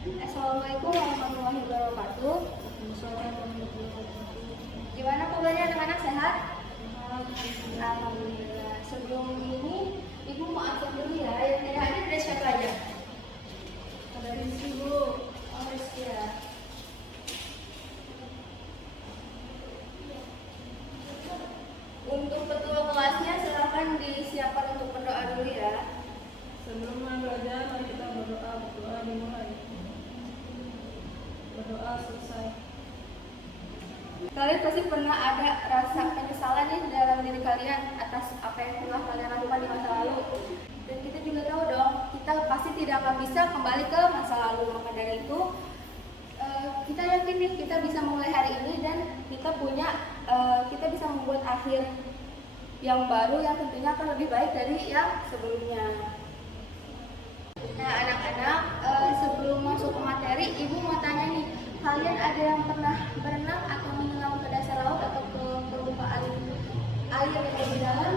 Assalamualaikum warahmatullahi wabarakatuh. Gimana kabarnya anak-anak, sehat? Alhamdulillah. Sebelum ini Ibu mau absen dulu ya. Yang tidak hadir dari siapa aja? Dari Ibu. Oh, Rizky ya. Untuk ketua kelasnya silakan disiapkan untuk berdoa dulu ya. Sebelum belajar, mari kita berdoa. Berdoa dimulai. Berdoa selesai. Kalian pasti pernah ada rasa penyesalan nih dalam diri kalian atas apa yang telah kalian lakukan di masa lalu. Dan kita juga tahu dong, kita pasti tidak akan bisa kembali ke masa lalu. Maka dari itu, kita yakin nih kita bisa mulai hari ini dan kita bisa membuat akhir yang baru yang tentunya akan lebih baik dari yang sebelumnya. Nah anak-anak, sebelum masuk ke materi, Ibu mau tanya nih, kalian ada yang pernah berenang atau menyelam ke dasar laut atau ke permukaan air yang lebih dalam?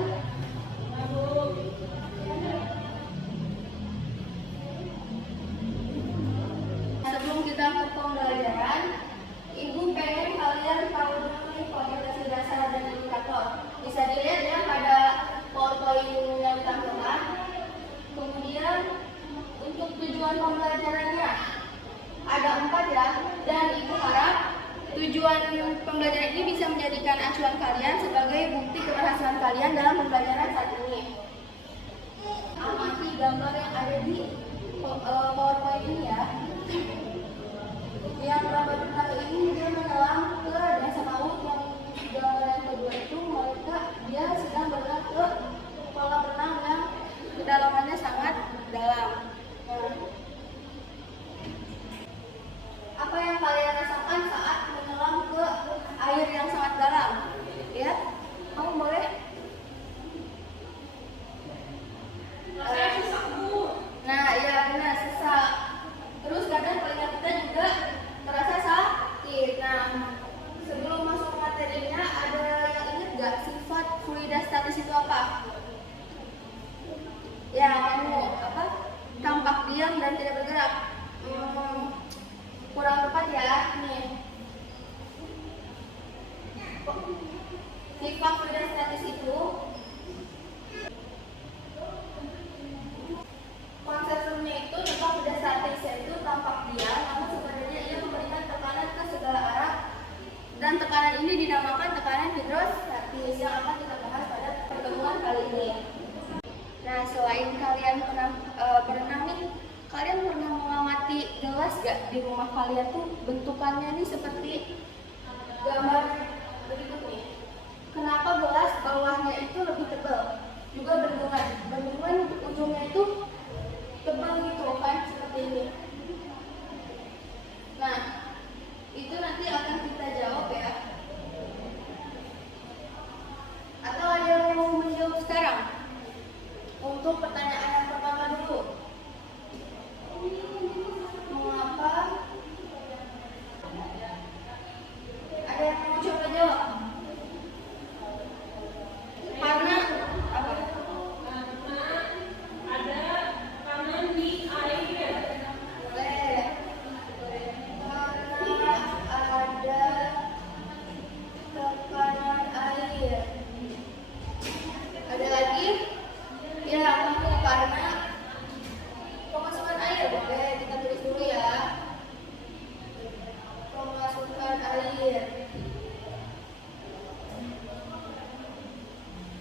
Sebelum kita ke pembelajaran, Ibu pengen kalian tahu dulu nih kualifikasi dasar dan indikator. Bisa dilihat ya pada PowerPoint yang ditampilkan. Kemudian untuk tujuan pembelajarannya ada 4 ya, dan Ibu harap tujuan pembelajaran ini bisa menjadikan acuan kalian sebagai bukti keberhasilan kalian dalam pembelajaran saat ini. Amati gambar yang ada di PowerPoint ini ya. Yang gambar pertama ini dia menyelam ke dasar laut, yang gambar yang kedua itu mereka dia sedang berenang ke kolam renang yang kedalamannya sangat dalam. Apa yang kalian rasakan saat menyelam ke air yang sangat dalam? Ya, kamu boleh? Rasanya sesak, Bu. Nah, ya benar, sesak. Terus kadang telinga kita juga terasa sakit. Nah, sebelum masuk ke materinya, ada yang ingat gak sifat fluidastatis itu apa? Ya, kamu apa? Tampak diam dan tidak bergerak. Kurang tepat ya, nih. Sifat fluidastatis itu konsepnya itu sifat fluidastatis yaitu tampak diam, namun sebenarnya ia memberikan tekanan ke segala arah, dan tekanan ini dinamakan tekanan hidrostatis yang akan kita bahas pada pertemuan kali ini. Nah, selain kalian pernah berenang nih, kalian pernah mengamati gelas gak di rumah kalian tuh bentukannya nih seperti gambar berikut nih. Kenapa gelas bawahnya itu lebih tebal? Juga bendungan. Bendungan ujungnya itu tebal gitu kan, seperti ini. Nah, itu nanti akan kita jawab ya. Atau ada yang mau menjawab sekarang? Untuk pertanyaan yang pertama dulu. Mengapa? Ada yang mau coba jawab? Karena apa? Karena ada tekanan di air. Boleh. Karena ada tekanan air. Ada lagi? Ya, kamu karena pemasukan air. Boleh, kita tulis dulu ya. Pemasukan air.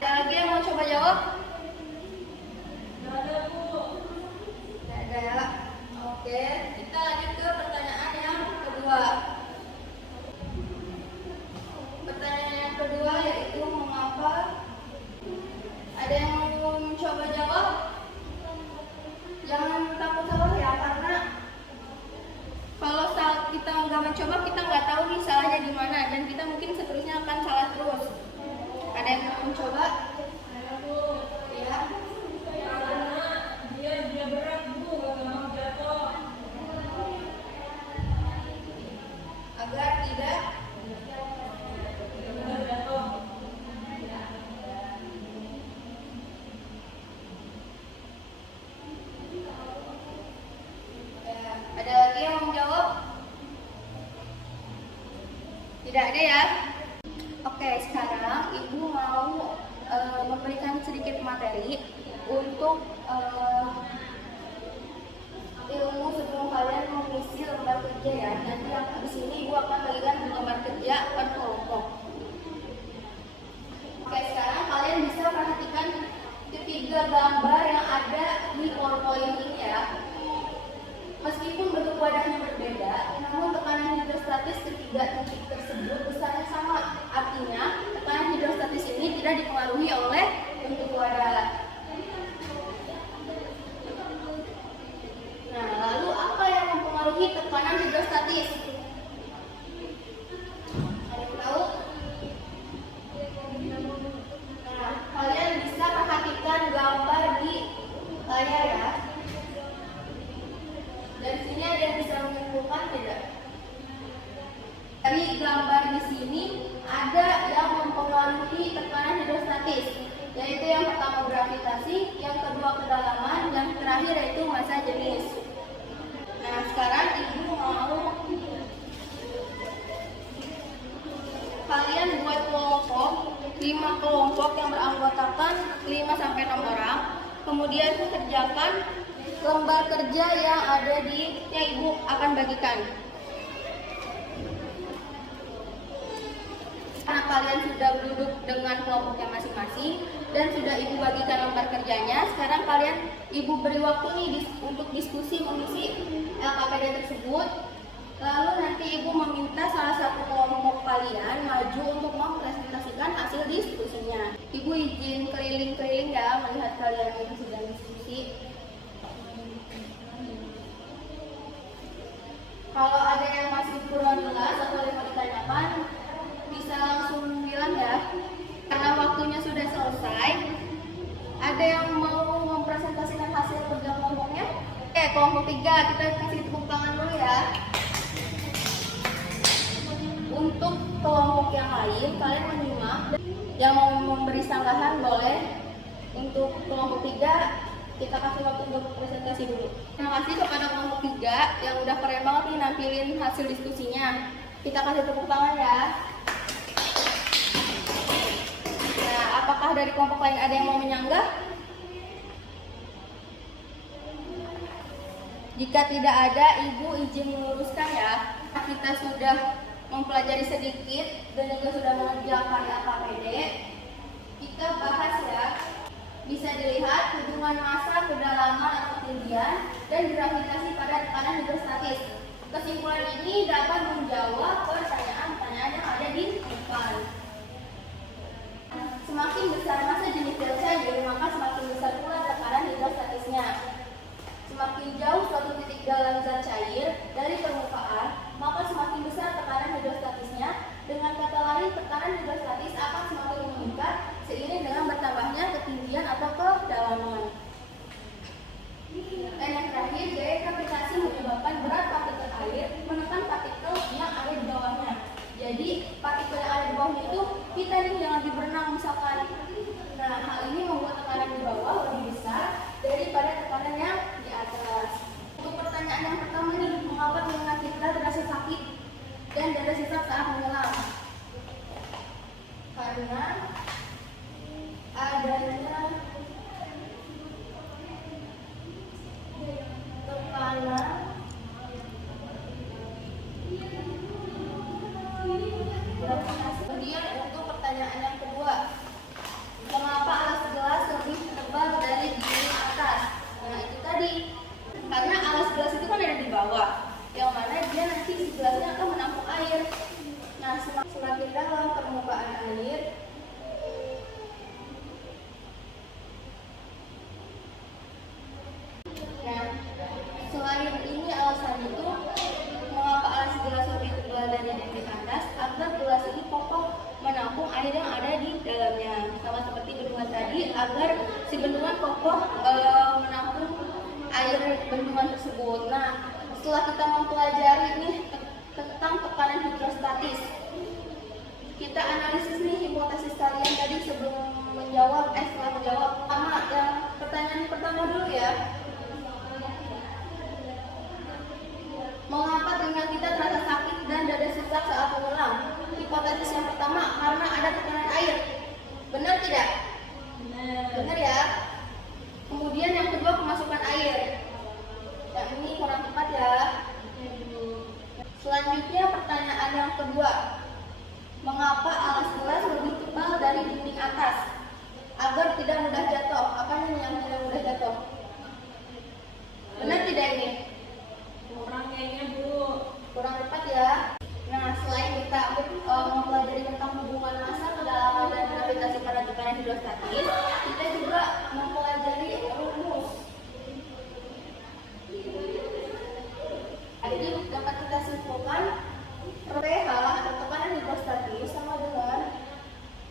Ada lagi yang mau coba jawab? Nggak ada, Bu. Tidak ada ya. Oke, kita lanjut ke pertanyaan yang kedua. Pertanyaan yang kedua yaitu mengapa? Ada yang mau mencoba jawab? Jangan takut salah ya, karena kalau saat kita nggak mencoba, kita nggak tahu nih salahnya di mana, dan kita mungkin seterusnya akan salah terus. Ada yang mau mencoba? Ada, Bu. Ya. Karena dia berat, Bu, nggak gampang jatuh. Tidak ada ya? Oke, sekarang Ibu mau memberikan sedikit materi untuk ilmu sebelum kalian mengisi lembar kerja ya. Nanti di sini Ibu akan bagikan lembar kerja per kelompok. Oke, sekarang kalian bisa perhatikan ketiga gambar yang ada di PowerPoint ini ya. Meskipun bentuk wadahnya berbeda, namun tekanan hidrostatis ketiga titik tersebut besarnya sama. Artinya, tekanan hidrostatis ini tidak dipengaruhi oleh bentuk wadah. Nah, lalu apa yang mempengaruhi tekanan hidrostatis? Ada yang tahu? Nah, kalian bisa perhatikan gambar di layar ya. Dari sini ada yang bisa menyimpulkan tidak? Dari gambar di sini ada yang mempengaruhi tekanan hidrostatis, yaitu yang pertama gravitasi, yang kedua kedalaman, yang terakhir yaitu massa jenis. Nah, sekarang Ibu mau kalian buat kelompok, 5 kelompok yang beranggotakan 5 sampai 6 orang. Kemudian kerjakan lembar kerja yang ada di yang Ibu akan bagikan. Karena kalian sudah duduk dengan kelompoknya masing-masing dan sudah Ibu bagikan lembar kerjanya, sekarang kalian Ibu beri waktu nih untuk diskusi mengisi LKPD tersebut. Lalu nanti Ibu meminta salah satu kelompok kalian maju untuk mempresentasikan hasil diskusinya. Ibu izin keliling-keliling ya melihat kalian yang sedang diskusi. Kalau ada yang masih kurang jelas atau yang mau ditanyakan, bisa langsung bilang ya. Karena waktunya sudah selesai, ada yang mau mempresentasikan hasil kerja kelompoknya? Kelompok 3, kita kasih tepuk tangan dulu ya. Untuk kelompok yang lain, kalian menyimak. Yang mau memberi sanggahan boleh. Untuk kelompok 3, kita kasih waktu untuk presentasi dulu. Terima kasih kepada kelompok 3 yang udah keren banget nih nampilin hasil diskusinya. Kita kasih tepuk tangan ya. Nah, apakah dari kelompok lain ada yang mau menyanggah? Jika tidak ada, Ibu izin meluruskan ya. Kita sudah mempelajari sedikit dan juga sudah mengerjakan LKPD. Kita bahas ya. Bisa dilihat hubungan massa, kedalaman atau ketinggian, dan gravitasi pada tekanan hidrostatis. Kesimpulan ini dapat menjawab pertanyaan-pertanyaan yang ada di depan. Semakin besar massa jenis zat cair, maka semakin besar pula tekanan hidrostatisnya. Semakin jauh suatu titik dalam zat cair dari permukaan, maka semakin besar tekanan hidrostatisnya. Dengan kata lain, tekanan hidrostatis akan semakin meningkat seiring dengan bertambahnya ketinggian atau kedalaman. Dan yang terakhir, gaya gravitasi menyebabkan berat partikel air menekan partikel yang ada di bawahnya. Jadi partikel yang ada di bawahnya itu kita nih yang lagi berenang misalkan. Nah, hal ini membuat tekanan di bawah lebih besar daripada tekanan yang di atas. Untuk pertanyaan yang pertama nih, mengapa telinga kita terasa sakit dan dada sesak saat menyelam? Karena adanya tekanan gravitasi. Kemudian untuk pertanyaan yang kedua, mengapa alas gelas lebih tebal dari di atas? Nah, itu tadi. Karena alas gelas itu kan ada di bawah, yang mana dia nanti si gelasnya akan menampung air. Nah, semakin dalam permukaan air, nah, selain ini alasan itu, mengapa alas gelas lebih tebal dari di atas? Agar gelas ini kokoh menampung air yang ada di dalamnya. Sama seperti bendungan tadi, agar si bendungan kokoh menampung air bendungan tersebut. Nah, setelah kita mempelajari nih tentang tekanan hidrostatis, kita analisis nih hipotesis kalian tadi sebelum menjawab, setelah menjawab. Yang pertanyaan pertama dulu ya. Mengapa telinga kita terasa sakit dan dada sesak saat menyelam? Kita Selanjutnya pertanyaan yang kedua. Mengapa alas kelas lebih tebal dari dinding atas? Agar tidak mudah jatuh. Apa nih yang tidak mudah jatuh? Benar tidak ini? Kurang kayaknya Bu. Kurang tepat ya. Nah, selain kita mempelajari tentang hubungan massa, kedalaman dan gravitasi pada tekanan hidrostatis, kita juga mempelajari rumus. Jadi dapat kita simpulkan pH atau tekanan hidrostatis sama dengan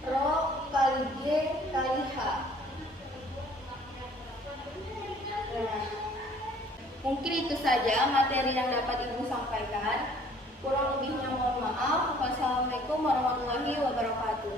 Rho kali G kali H. Nah, mungkin itu saja materi yang dapat Ibu sampaikan. Kurang lebihnya mohon maaf. Wassalamualaikum warahmatullahi wabarakatuh.